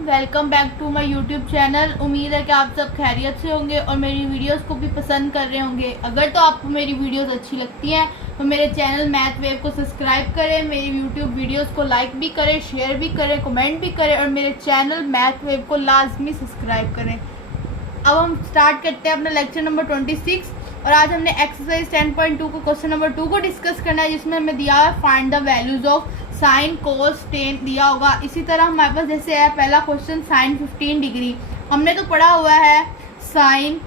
Welcome back to my YouTube channel. उम्मीद है कि आप सब खैरियत से होंगे और मेरी वीडियोस को भी पसंद कर रहे होंगे। अगर तो आपको मेरी वीडियोस अच्छी लगती हैं तो मेरे चैनल मैथ वेव को सब्सक्राइब करें, मेरी यूट्यूब वीडियोस को लाइक भी करें, शेयर भी करें, कमेंट भी करें और मेरे चैनल मैथ वेव को लाजमी सब्सक्राइब करें। अब हम स्टार्ट करते हैं अपना लेक्चर नंबर 26 और आज हमने एक्सरसाइज 10.2 को क्वेश्चन नंबर 2 को डिस्कस करना है, जिसमें हमें दिया है find the values of sine cos ten दिया होगा। इसी तरह हमारे पास जैसे है पहला क्वेश्चन साइन 15 डिग्री। हमने तो पढ़ा हुआ है साइन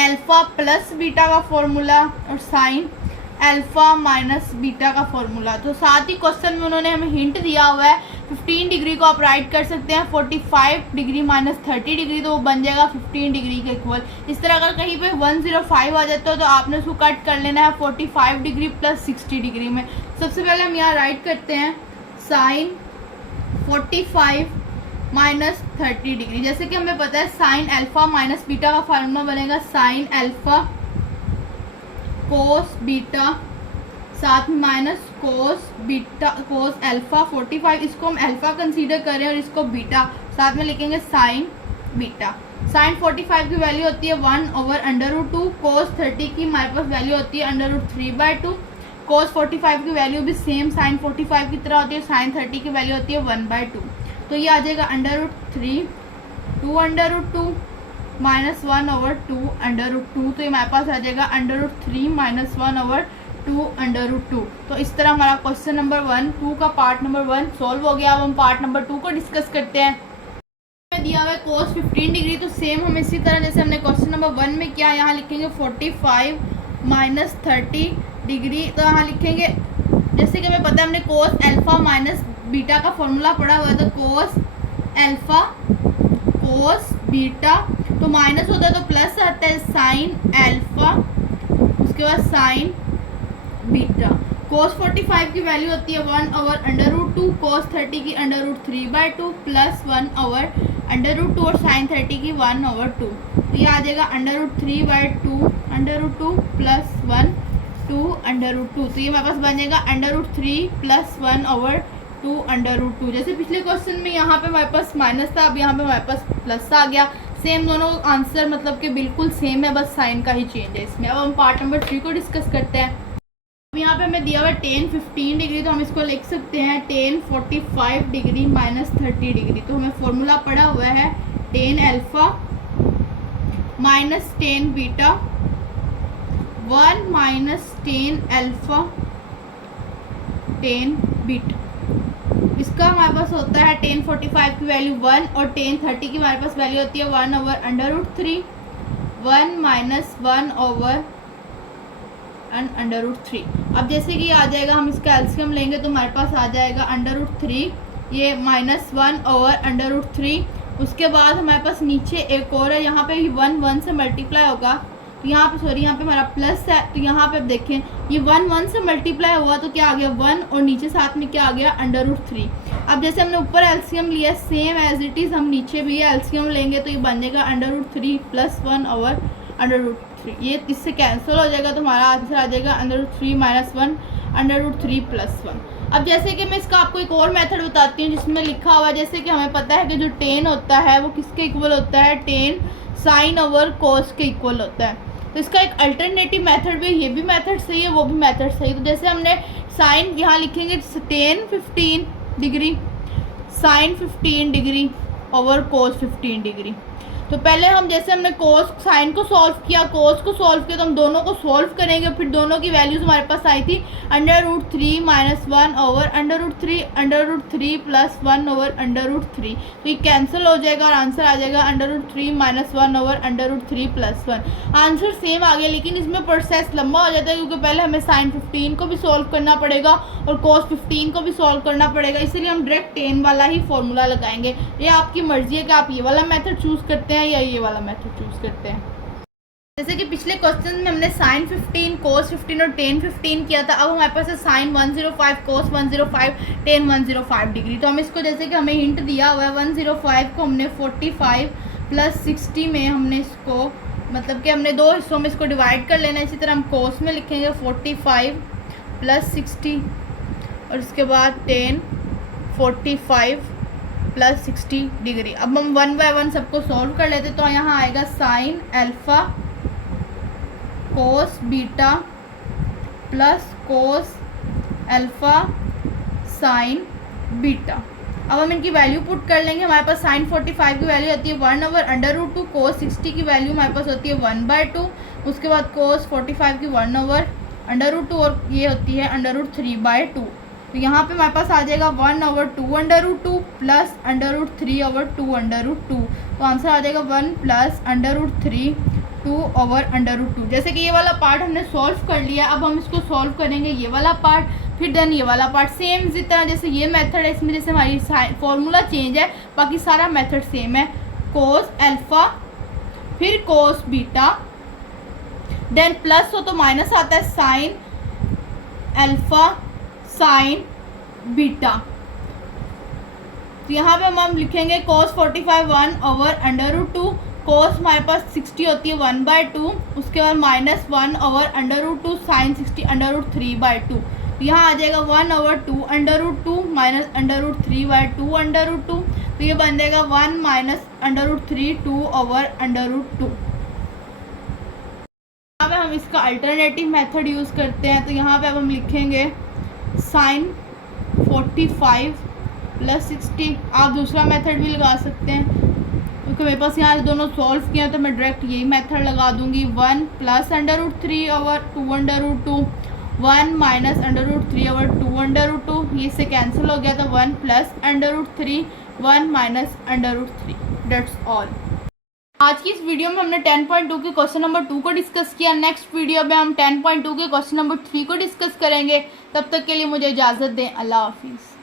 अल्फा प्लस बीटा का फॉर्मूला और साइन अल्फा माइनस बीटा का फॉर्मूला। तो साथ ही क्वेश्चन में उन्होंने हमें हिंट दिया हुआ है 15 डिग्री को आप राइट कर सकते हैं 45 डिग्री माइनस 30 डिग्री, तो वो बन जाएगा 15 डिग्री के इक्वल। इस तरह अगर कहीं पे 105 आ जाता है तो आपने उसको कट कर लेना है 45 डिग्री प्लस 60 डिग्री में। सबसे पहले हम यहाँ राइट करते हैं साइन 45 माइनस 30 डिग्री। जैसे कि हमें पता है साइन अल्फा माइनस बीटा का फार्मूला बनेगा साइन अल्फा कोस बीटा साथ में minus cos beta cos alpha 45, इसको हम अल्फा कंसीडर करें और इसको बीटा, साथ में लिखेंगे साइन बीटा। साइन 45 की वैल्यू होती है 1/√2, कोस 30 की हमारे पास वैल्यू होती है √3/2। कोस 45 की वैल्यू भी सेम साइन 45 की तरह होती है, साइन 30 की वैल्यू होती है 1/2। तो ये आ जाएगा √3 2/2 माइनस 1/2 तो ये हमारे पास आ जाएगा √3 माइनस 1/2 तो इस तरह हमारा क्वेश्चन नंबर 2 का पार्ट नंबर 1 सॉल्व हो गया। अब हम पार्ट नंबर 2 को डिस्कस करते हैं। दिया हुआ है कोस 15 डिग्री, तो सेम हम इसी तरह जैसे हमने क्वेश्चन नंबर 1 में किया, यहाँ लिखेंगे 45 माइनस 30 डिग्री। तो यहाँ लिखेंगे जैसे कि हमें पता है हमने कोस अल्फा माइनस बीटा का फॉर्मूला पढ़ा हुआ है, तो कोस अल्फा कोस बीटा तो माइनस होता है तो प्लस आता है साइन अल्फा, उसके बाद साइन बीटा। कोस 45 की वैल्यू होती है 1/√2, कोस 30 की √3/2 प्लस 1/√2 और साइन 30 की 1/2। तो ये आ जाएगा √3/2 प्लस 1/2। तो ये हमारे पास बन जाएगा √3 प्लस 1/2। जैसे पिछले क्वेश्चन में यहाँ पे हमारे पास माइनस था, अब यहाँ पे हमारे पास प्लस आ गया। सेम दोनों आंसर मतलब कि बिल्कुल सेम है, बस साइन का ही चेंज है इसमें। अब हम पार्ट नंबर 3 को डिस्कस करते हैं। अब यहाँ पे हमें दिया हुआ है tan 15 डिग्री, तो हम इसको लिख सकते हैं tan 45 डिग्री माइनस 30 डिग्री। तो हमें फॉर्मूला पड़ा हुआ है tan alpha minus tan beta 1 minus tan alpha tan beta. इसका हमारे पास होता है tan 45 की वैल्यू 1 और tan 30 की हमारे पास वैल्यू होती है 1/√3 1 माइनस 1/√3। अब जैसे कि आ जाएगा हम इसका एलसीएम लेंगे तो हमारे पास आ जाएगा √3, ये माइनस 1/√3। उसके बाद हमारे पास नीचे एक और है, यहाँ पे 1 से मल्टीप्लाई होगा, तो यहाँ पे यहाँ पे हमारा प्लस है, तो यहाँ पे अब देखें ये 1 से मल्टीप्लाई हुआ तो क्या आ गया 1 और नीचे साथ में क्या आ गया √3। अब जैसे हमने ऊपर एलसीएम लिया सेम एज इट इज़ हम नीचे भी एलसीएम लेंगे तो ये बन जाएगा √3 प्लस 1/√3। ये इससे कैंसिल हो जाएगा तो हमारा आंसर आ जाएगा √3 माइनस 1/√3 प्लस 1। अब जैसे कि मैं इसका आपको एक और मेथड बताती हूँ जिसमें लिखा हुआ है, जैसे कि हमें पता है कि जो tan होता है वो किसके इक्वल होता है, tan साइन ओवर कोस के इक्वल होता है। तो इसका एक अल्टरनेटिव मेथड भी, ये भी मेथड सही है वो भी मेथड सही है। तो जैसे हमने साइन यहाँ लिखेंगे tan 15 degree sine 15 degree over cos 15 degree. तो पहले हम जैसे हमने कोस साइन को सॉल्व किया, कोस को सॉल्व किया, तो हम दोनों को सॉल्व करेंगे। फिर दोनों की वैल्यूज हमारे पास आई थी √3 माइनस 1/√3 प्लस 1/√3। तो ये कैंसिल हो जाएगा और आंसर आ जाएगा √3 माइनस 1/√3 प्लस 1। आंसर सेम आ गया, लेकिन इसमें प्रोसेस लंबा हो जाता है क्योंकि पहले हमें साइन 15 को भी सॉल्व करना पड़ेगा और कोस 15 को भी सॉल्व करना पड़ेगा, इसलिए हम डायरेक्ट tan वाला ही फॉर्मूला लगाएंगे। ये आपकी मर्जी है कि आप ये वाला मेथड चूज़ करते हैं या ये वाला मेथड चूज करते हैं। जैसे कि पिछले क्वेश्चन में हमने साइन 15 कोस 15 और tan 15 किया था, अब हमारे पास है साइन 105 कोस 105 tan 105 डिग्री। तो हम इसको जैसे कि हमें हिंट दिया हुआ है 105 को हमने 45 प्लस 60 में हमने इसको मतलब कि हमने दो हिस्सों में इसको डिवाइड कर लेना है। इसी तरह हम कोस में लिखेंगे 45 प्लस 60 और इसके बाद tan 45 प्लस 60 डिग्री। अब हम 1 बाय 1 सबको सॉल्व कर लेते, तो यहाँ आएगा sine alpha cos beta plus cos alpha sine beta. अब हम इनकी वैल्यू पुट कर लेंगे। हमारे पास साइन 45 की वैल्यू आती है 1/√2, कोस 60 की वैल्यू हमारे पास होती है 1/2, उसके बाद कोस 45 की 1/√2 और ये होती है √3/2। तो यहाँ पे हमारे पास आ जाएगा 1/2 प्लस √3/2। तो आंसर आ जाएगा 1 प्लस √3 2/√2। जैसे कि ये वाला पार्ट हमने सॉल्व कर लिया, अब हम इसको सॉल्व करेंगे ये वाला पार्ट, फिर देन ये वाला पार्ट। सेम जितना जैसे ये मेथड है, इसमें जैसे हमारी फॉर्मूला चेंज है, बाकी सारा मेथड सेम है। कोस अल्फ़ा फिर कोस बीटा, देन प्लस हो तो माइनस आता है साइन अल्फ़ा साइन बीटा। तो यहाँ पे हम लिखेंगे कोस 45 1/√2, कोस हमारे पास 60 होती है 1/2, उसके बाद माइनस 1/√2 साइन 60 √3/2। यहाँ आ जाएगा 1/2 माइनस √3/2 तो ये बन जाएगा 1 माइनस √3 2/√2। यहाँ पे हम इसका अल्टरनेटिव मेथड यूज़ करते हैं, तो यहाँ पे अब हम लिखेंगे साइन 45 प्लस 60। आप दूसरा मेथड भी लगा सकते हैं, क्योंकि मेरे पास यहाँ दोनों सॉल्व किया तो मैं डायरेक्ट यही मेथड लगा दूंगी। 1 प्लस √3/2/2, 1 माइनस √3/2/2, ये से कैंसिल हो गया, तो 1 प्लस √3 1 माइनस √3। That's all. आज की इस वीडियो में हमने 10.2 के क्वेश्चन नंबर 2 को डिस्कस किया। नेक्स्ट वीडियो में हम 10.2 के क्वेश्चन नंबर 3 को डिस्कस करेंगे। तब तक के लिए मुझे इजाज़त दें। अल्लाह हाफिज़।